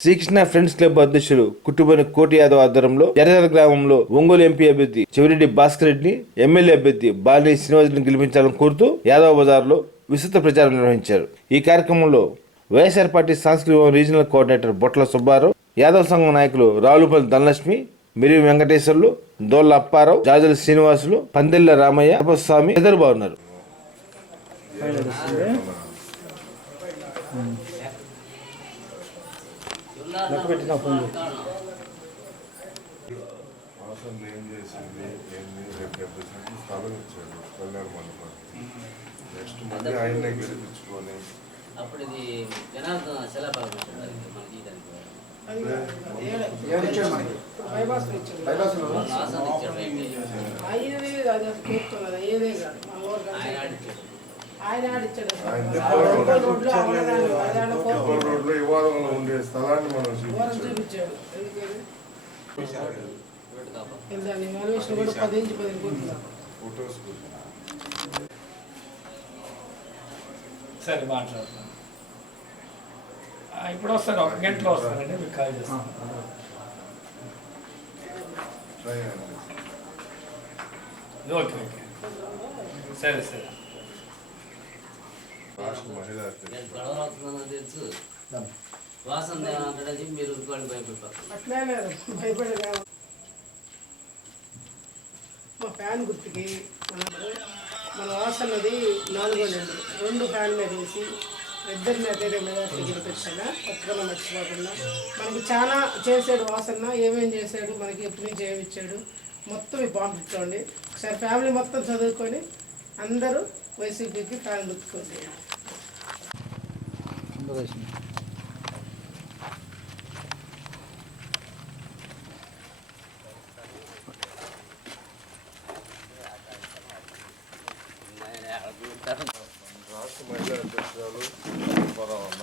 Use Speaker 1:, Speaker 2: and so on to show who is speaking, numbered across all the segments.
Speaker 1: Srikrishna friends club అధ్యక్షులు కుట్టుబని కోటి యాదవ్ ఆధ్వర్యంలో జరజర గ్రామంలో ఒంగోలు ఎంపీ అభ్యర్థి చెవిరెడ్డి భాస్కర్ రెడ్డిని ఎమ్మెల్యే అభ్యర్థి బాలి శ్రీనివాసుని గెలిపించాలని కోరుతూ యాదవ్ బజార్లో విస్తృత ప్రచారం నిర్వహించారు. ఈ కార్యక్రమంలో వైఎస్ఆర్ పార్టీ సాంస్కృతిక రీజనల్ కోఆర్డినేటర్ బొట్ల సుబ్బారావు యాదవ్ సంఘం నాయకులు రావులపల్లి ధనలక్ష్మి మిరి వెంకటేశ్వర్లు దోళ్ళ అప్పారావు జాజల శ్రీనివాసులు పందెల్ల రామయ్య స్వామి ఇద్దరు బాగున్నారు.
Speaker 2: హాస్టల్ ఏం చేసింది ఏంది రేపు డెబ్బై సెంట్లు స్థలం ఇచ్చాడు కళ్యాణ మండపానికి నెక్స్ట్ మళ్ళీ ఆయన్నే గెలిపించుకొని
Speaker 3: అప్పుడు ఇది జనార్దన శిలాపాలం పెట్టారు మనకి దానికి ఆయన
Speaker 2: తిప్పలు
Speaker 4: రోడ్లో
Speaker 2: వివాదంలో ఉండే స్థలాన్ని మనం
Speaker 5: సరే మాట్లాడతాను. ఇప్పుడు వస్తాను ఒక గంటలో వస్తానండి మీకు కాల్ చేస్తాను. Okay okay. సరే సరే
Speaker 2: రాష్ట్ర మహిళా అధ్యక్షుడు.
Speaker 3: నేను గొడవ అవుతుందని తెలుసు. వాసన మీరు
Speaker 4: మా ఫ్యాన్ గుర్తుకి మన మన వాసన్నది నాలుగో నెంబర్ రెండు ఫ్యాన్ మీద వేసి ఇద్దరిని అదే మెజార్టీ గెలిపించాను తప్పకుండా మర్చిపోకుండా. మనకి చాలా చేసాడు వాసన్న ఏమేం చేశాడు మనకి ఎప్పటి నుంచి ఏమి ఇచ్చాడు మొత్తం ఈ పంపించండి ఒకసారి ఫ్యామిలీ మొత్తం చదువుకొని అందరూ వైసీపీకి ఫ్యాన్ గుర్తుకోండి
Speaker 2: రాష్ట్ర మహిళా అధ్యక్షురాలు పరమన్న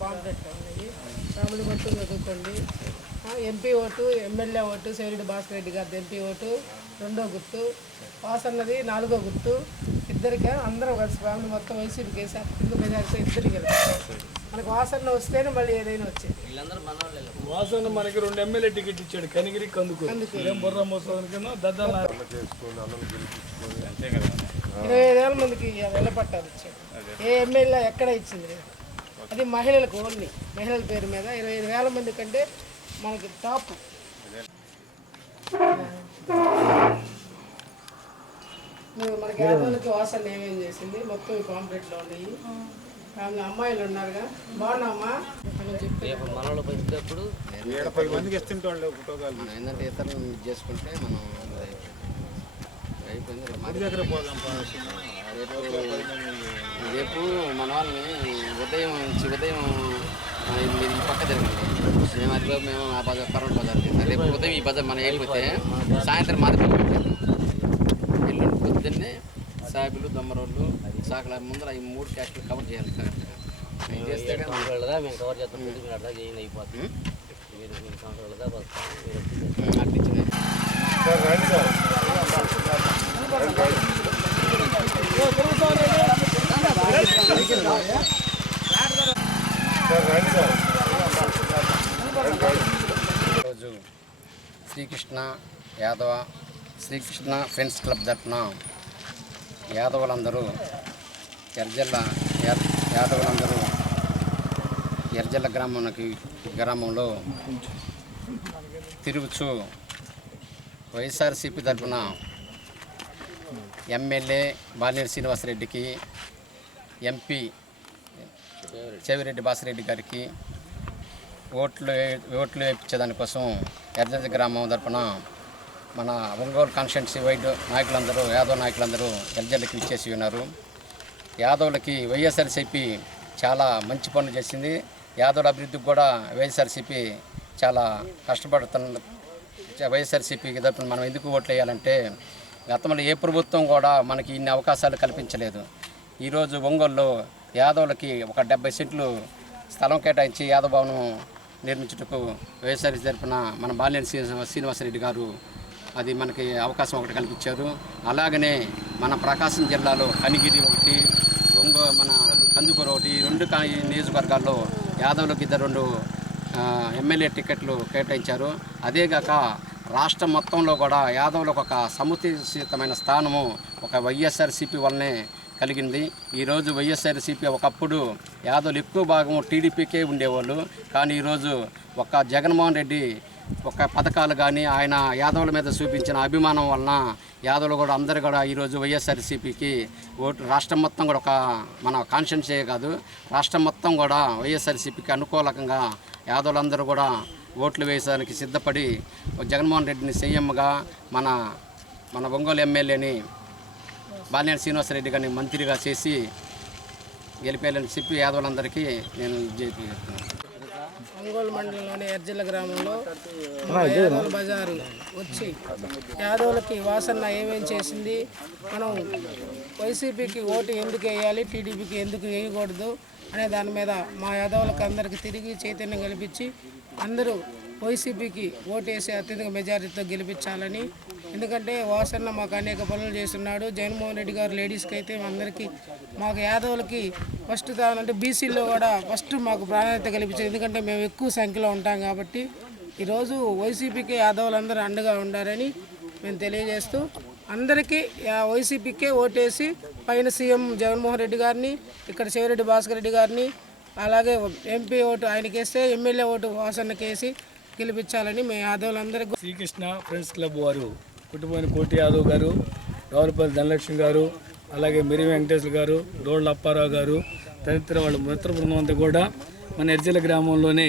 Speaker 4: బాంబెట్ ఉన్నాయి ఫ్యామిలీ మొత్తం చదువుకోండి ఎంపీ ఓటు ఎమ్మెల్యే ఓటు సేవిరెడ్డి భాస్కర్ రెడ్డి గారి ఎంపీ ఓటు రెండో గుర్తు. వాసన్నది నాలుగో గుర్తు. ఇద్దరికి అందరం కలిసి ఫ్యామిలీ మొత్తం వైసీపీకి వేసి. అత్యంత మెజారిటీ ఇద్దరికి మనకు వాసన్న వస్తేనే మళ్ళీ ఏదైనా వచ్చేది.
Speaker 5: వాసన మనకి రెండు ఎమ్మెల్యే టికెట్ ఇచ్చాడు. కనిగిరి కందుకు బుర్ర
Speaker 4: ఇరవై ఐదు వేల మందికి వెళ్ళపట్టాలు ఇచ్చాడు. ఏ ఎమ్మెల్యే ఎక్కడ ఇచ్చింది? అది మహిళలకు ఓన్లీ. మహిళల పేరు మీద ఇరవై ఐదు వేల మంది కంటే మనకి టాప్. మనకి యాదవులకి వాసన ఏమేం చేసింది? మొత్తం ఈ పాంప్లెట్లో ఉన్నాయి. అమ్మాయిలు ఉన్నారుగా.
Speaker 3: మనవాళ్ళు పంచేటప్పుడు
Speaker 6: మనం ఏంటంటే ఇతరులను ఇది చేసుకుంటే మనం అయిపోయింది. రేపు మరి రేపు రేపు మన వాళ్ళని ఉదయం ఉదయం పక్క తిరగండి. మేము అది మేము ఆ బజార్ కరోనా బజార్ రేపు ఉదయం ఈ బజార్ మనం వెళ్ళిపోతే సాయంత్రం మాది ఎల్లుండి పొద్దున్నే సాబులు దమ్మరోళ్ళు సాకల ముందర ఈ మూడు క్యాస్ట్లు కవర్ చేయాలి. కరెక్ట్గా మేము చేస్తే
Speaker 3: మేము కవర్ చేస్తాం. మీరు అర్థం చేయండి అయిపోతుంది మీరు సంవత్సరాలుగా వస్తాం
Speaker 2: సార్ రండి సార్
Speaker 6: ఈరోజు శ్రీకృష్ణ యాదవ శ్రీకృష్ణ ఫ్రెండ్స్ క్లబ్ తరఫున యాదవులందరూ ఎర్జల్ల యాదవులందరూ ఎర్జల్ల గ్రామానికి గ్రామంలో తిరుగుచు వైఎస్ఆర్సీపీ తరఫున ఎమ్మెల్యే బాలినేని శ్రీనివాసరెడ్డికి ఎంపీ చెవిరెడ్డి బాసిరెడ్డి గారికి ఓట్లు ఓట్లు వేయించేదానికోసం ఎర్జల్ గ్రామం తరపున మన ఒంగోలు కాన్స్టిట్యున్సీ వైడ్ నాయకులందరూ యాదవ్ నాయకులందరూ ఎర్జల్కి ఇచ్చేసి ఉన్నారు. యాదవులకి వైఎస్ఆర్సీపీ చాలా మంచి పనులు చేసింది. యాదవ్ల అభివృద్ధికి కూడా వైఎస్ఆర్సీపీ చాలా కష్టపడుతున్న వైఎస్ఆర్సీపీ తరపున మనం ఎందుకు ఓట్లు వేయాలంటే గతంలో ఏ ప్రభుత్వం కూడా మనకి ఇన్ని అవకాశాలు కల్పించలేదు. ఈరోజు ఒంగోలులో యాదవులకి ఒక డెబ్బై సెంట్లు స్థలం కేటాయించి యాదవ భవనం నిర్మించుటకు వైఎస్ఆర్ తరపున మన బాలినేని శ్రీనివాస శ్రీనివాసరెడ్డి గారు అది మనకి అవకాశం ఒకటి కల్పించారు. అలాగనే మన ప్రకాశం జిల్లాలో కనిగిరి ఒకటి ఒంగో మన కందుకూరు ఒకటి రెండు ఈ నియోజకవర్గాల్లో యాదవులకు ఇద్దరు రెండు ఎమ్మెల్యే టికెట్లు కేటాయించారు. అదేగాక రాష్ట్రం మొత్తంలో కూడా యాదవులకు ఒక సముచితమైన స్థానము ఒక వైఎస్ఆర్సీపీ వల్లనే కలిగింది. ఈరోజు వైఎస్ఆర్సీపీ ఒకప్పుడు యాదవులు ఎక్కువ భాగం టీడీపీకే ఉండేవాళ్ళు. కానీ ఈరోజు ఒక జగన్మోహన్ రెడ్డి ఒక పథకాలు కానీ ఆయన యాదవుల మీద చూపించిన అభిమానం వలన యాదవులు కూడా అందరూ కూడా ఈరోజు వైఎస్ఆర్సీపీకి ఓటు రాష్ట్రం మొత్తం కూడా ఒక మన కాన్షియన్సే కాదు. రాష్ట్రం మొత్తం కూడా వైఎస్ఆర్సీపీకి అనుకూలకంగా యాదవులందరూ కూడా ఓట్లు వేయడానికి సిద్ధపడి జగన్మోహన్ రెడ్డిని సీఎంగా మన మన ఒంగోలు ఎమ్మెల్యేని బాలినేని శ్రీనివాసరెడ్డి గారిని మంత్రిగా చేసి గెలిపేయాలని చెప్పి యాదవులందరికీ నేను జేపీ చెప్తున్నాను
Speaker 4: ఒంగోలు మండలంలోని ఎర్జిల్ల గ్రామంలో యాదవుల బజారు వచ్చి యాదవులకి వాసన్న ఏమేం చేసింది? మనం వైసీపీకి ఓటు ఎందుకు వేయాలి? టీడీపీకి ఎందుకు వేయకూడదు? అనే దాని మీద మా యాదవులకు అందరికీ తిరిగి చైతన్యం కల్పించి అందరూ వైసీపీకి ఓటు వేసి అత్యధిక మెజారిటీతో గెలిపించాలని. ఎందుకంటే వాసన్న మాకు అనేక పనులు చేస్తున్నాడు. జగన్మోహన్ రెడ్డి గారు లేడీస్కి అయితే అందరికీ మాకు యాదవులకి ఫస్ట్ అంటే బీసీలో కూడా ఫస్ట్ మాకు ప్రాధాన్యత కల్పించారు. ఎందుకంటే మేము ఎక్కువ సంఖ్యలో ఉంటాం కాబట్టి ఈరోజు వైసీపీకి యాదవులందరూ అండగా ఉండాలని మేము తెలియజేస్తూ అందరికీ వైసీపీకే ఓటేసి పైన సీఎం జగన్మోహన్ రెడ్డి గారిని ఇక్కడ శివరెడ్డి భాస్కర్ రెడ్డి గారిని అలాగే ఎంపీ ఓటు ఆయనకేస్తే ఎమ్మెల్యే ఓటు వాసన్నకేసి గెలిపించాలని మేము యాదవులందరికీ
Speaker 5: శ్రీకృష్ణ ఫ్రెండ్స్ క్లబ్ వారు కుటుంబాని కోటి యాదవ్ గారు రావులపల్లి ధనలక్ష్మి గారు అలాగే మిరి వెంకటేశ్వర గారు రోడ్ల అప్పారావు గారు తదితర వాళ్ళ మిత్ర బృందం అంతా కూడా మన ఎర్జల గ్రామంలోనే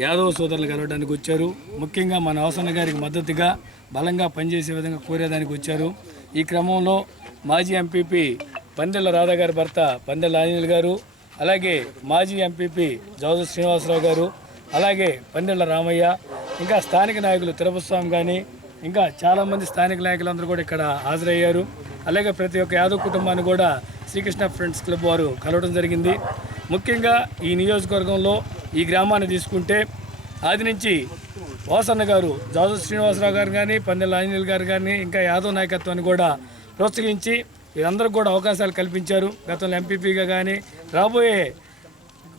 Speaker 5: యాదవ సోదరులు కలవడానికి వచ్చారు. ముఖ్యంగా మన అవసన్న గారికి మద్దతుగా బలంగా పనిచేసే విధంగా కోరేదానికి వచ్చారు. ఈ క్రమంలో మాజీ ఎంపీపీ పందెల రాధా గారి భర్త పందెల ఆంజనేయులు గారు అలాగే మాజీ ఎంపీపీ జోజ శ్రీనివాసరావు గారు అలాగే పందెళ్ళ రామయ్య ఇంకా స్థానిక నాయకులు తిరుపతిస్వామి కానీ ఇంకా చాలామంది స్థానిక నాయకులందరూ కూడా ఇక్కడ హాజరయ్యారు. అలాగే ప్రతి ఒక్క యాదవ్ కుటుంబాన్ని కూడా శ్రీకృష్ణ ఫ్రెండ్స్ క్లబ్ వారు కలవడం జరిగింది. ముఖ్యంగా ఈ నియోజకవర్గంలో ఈ గ్రామాన్ని తీసుకుంటే ఆది నుంచి వాసన్న గారు జాజు శ్రీనివాసరావు గారు కానీ పందెల ఆంజనేయులు గారు కానీ ఇంకా యాదవ్ నాయకత్వాన్ని కూడా ప్రోత్సహించి వీరందరికీ కూడా అవకాశాలు కల్పించారు. గతంలో ఎంపీపీగా కానీ రాబోయే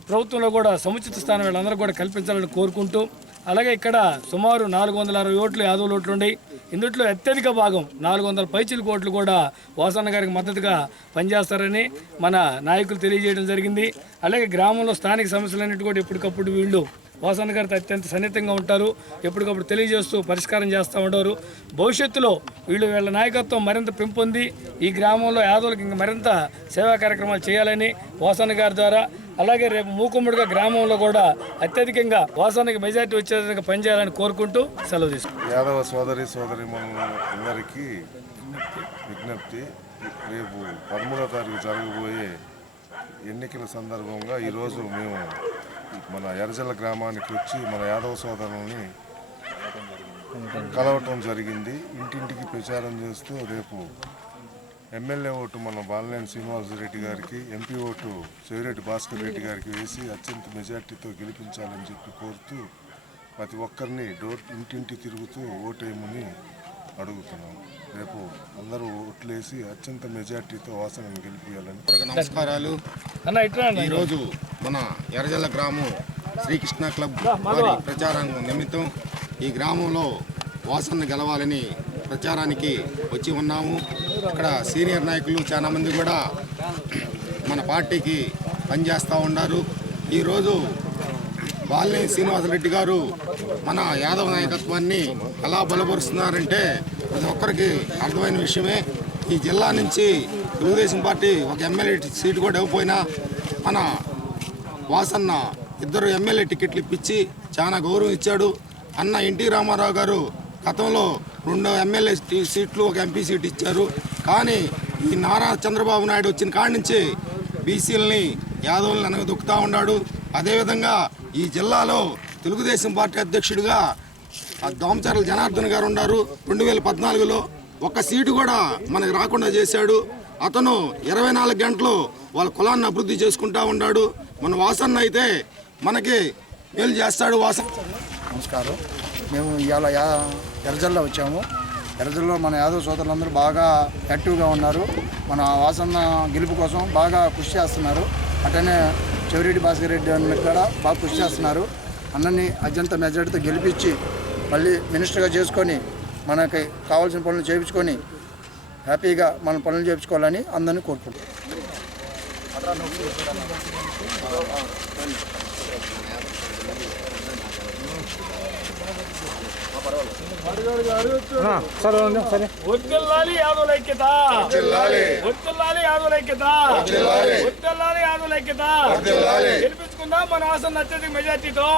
Speaker 5: ప్రభుత్వంలో కూడా సముచిత స్థానం వీళ్ళందరూ కూడా కల్పించాలని కోరుకుంటూ అలాగే ఇక్కడ సుమారు నాలుగు వందల అరవై ఓట్లు యాదవులు ఓట్లు ఉన్నాయి ఇందులో అత్యధిక భాగం నాలుగు వందల పైచిలకు ఓట్లు కూడా వాసన్న గారికి మద్దతుగా పనిచేస్తారని మన నాయకులు తెలియజేయడం జరిగింది. అలాగే గ్రామంలో స్థానిక సమస్యలన్నిటి కూడా ఎప్పటికప్పుడు వీళ్ళు వాసన్న గారితో అత్యంత సన్నిహితంగా ఉంటారు. ఎప్పటికప్పుడు తెలియజేస్తూ పరిష్కారం చేస్తూ ఉంటారు భవిష్యత్తులో వీళ్ళు వీళ్ళ నాయకత్వం మరింత పెంపొంది ఈ గ్రామంలో యాదవులకు ఇంకా మరింత సేవా కార్యక్రమాలు చేయాలని వాసన్న గారి ద్వారా అలాగే రేపు మూకుమ్మడిగా గ్రామంలో కూడా అత్యధికంగా వాసానికి మెజార్టీ వచ్చే విధంగా పనిచేయాలని కోరుకుంటూ సెలవు తీసుకుంటాం
Speaker 2: యాదవ సోదరి సోదరి అందరికీ విజ్ఞప్తి రేపు పదమూడో తారీఖు జరగబోయే ఎన్నికల సందర్భంగా ఈరోజు మేము మన ఎర్రజల్ల గ్రామానికి వచ్చి మన యాదవ సోదరులని కలవటం జరిగింది. ఇంటింటికి ప్రచారం చేస్తూ రేపు ఎమ్మెల్యే ఓటు మన బాలినేని శ్రీనివాసరెడ్డి గారికి ఎంపీ ఓటు చెవిరెడ్డి భాస్కర్ రెడ్డి గారికి వేసి అత్యంత మెజార్టీతో గెలిపించాలని చెప్పి కోరుతూ ప్రతి ఒక్కరిని డోర్ ఇంటింటి తిరుగుతూ ఓటేయమని అడుగుతున్నాం రేపు అందరూ ఓట్లేసి అత్యంత మెజార్టీతో వాసనను గెలిపించాలని
Speaker 7: అందరికీ నమస్కారాలు. ఈరోజు మన ఎర్రజల్ల గ్రామం శ్రీకృష్ణ క్లబ్ వారి ప్రచారం నిమిత్తం ఈ గ్రామంలో వాసన గెలవాలని ప్రచారానికి వచ్చి ఉన్నాము. ఇక్కడ సీనియర్ నాయకులు చాలా మంది కూడా మన పార్టీకి పనిచేస్తూ ఉన్నారు. ఈరోజు బాలినేని శ్రీనివాసరెడ్డి గారు మన యాదవ నాయకత్వాన్ని ఎలా బలపరుస్తున్నారంటే ప్రతి ఒక్కరికి అర్థమైన విషయమే. ఈ జిల్లా నుంచి తెలుగుదేశం పార్టీ ఒక ఎమ్మెల్యే సీటు కూడా ఇవ్వకపోయినా మన వాసన్న ఇద్దరు ఎమ్మెల్యే టికెట్లు ఇప్పించి చాలా గౌరవం ఇచ్చాడు. అన్న ఎన్టీ రామారావు గారు గతంలో రెండు ఎమ్మెల్యే సీట్లు ఒక ఎంపీ సీట్ ఇచ్చారు. కానీ ఈ నారా చంద్రబాబు నాయుడు వచ్చిన కాడి నుంచి బీసీలని యాదవులను అనగదొక్కుతూ ఉన్నాడు. అదేవిధంగా ఈ జిల్లాలో తెలుగుదేశం పార్టీ అధ్యక్షుడిగా ఆ జనార్దన్ గారు ఉన్నారు. రెండు వేల పద్నాలుగులో ఒక్క సీటు కూడా మనకు రాకుండా చేశాడు. అతను ఇరవై నాలుగు గంటలు వాళ్ళ కులాన్ని అభివృద్ధి చేసుకుంటా ఉన్నాడు. మన వాసన్న అయితే మనకి మేలు చేస్తాడు వాసన్
Speaker 8: నమస్కారం. మేము ఇవాళ యా వచ్చాము. ఎర్రజల్లో మన యాదవ సోదరులందరూ బాగా యాక్టివ్గా ఉన్నారు. మన వాసన్న గెలుపు కోసం బాగా కృషి చేస్తున్నారు. అటనే చెవిరెడ్డి భాస్కర్ రెడ్డి అన్న కూడా బాగా కృషి చేస్తున్నారు. అన్నని అత్యంత మెజార్టీతో గెలిపించి మళ్ళీ మినిస్టర్గా చేసుకొని మనకి కావాల్సిన పనులు చేయించుకొని హ్యాపీగా మన పనులు చేయించుకోవాలని అందరినీ కోరుకుంటున్నాం.
Speaker 5: వర్దిల్లాలి యాదవుల ఐక్యత వర్దిల్లాలి యాదవుల ఐక్యత వర్దిల్లాలి యాదవుల ఐక్యత గెలిపించుకుందాం మన ఆసన అత్యధిక మెజార్టీతో.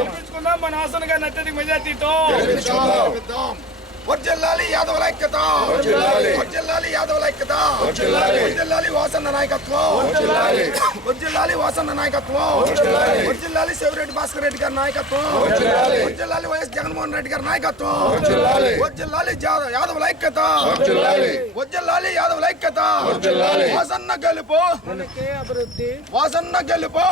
Speaker 5: గెలిపించుకుందాం. మన ఆసన గారిని అత్యధిక మెజార్టీతో
Speaker 7: వర్జిల్లాలి యాదవుల ఐక్యత. వర్జిల్లాలి యాదవుల ఐక్యత. వర్జిల్లాలి వాసన్న నాయకత్వం. వర్జిల్లాలి వాసన్న నాయకత్వం. వర్జిల్లాలి శివరెడ్డి భాస్కర్ రెడ్డి గారి నాయకత్వం. వర్జిల్లాలి వైఎస్ జగన్మోహన్ రెడ్డి గారి నాయకత్వం. వర్జిల్లాలి యాదవుల ఐక్యత. వర్జిల్లాలి యాదవుల ఐక్యత. వాసన్న గెలుపు.
Speaker 4: మనకే అభివృద్ధి.
Speaker 7: వాసన్న గెలుపు.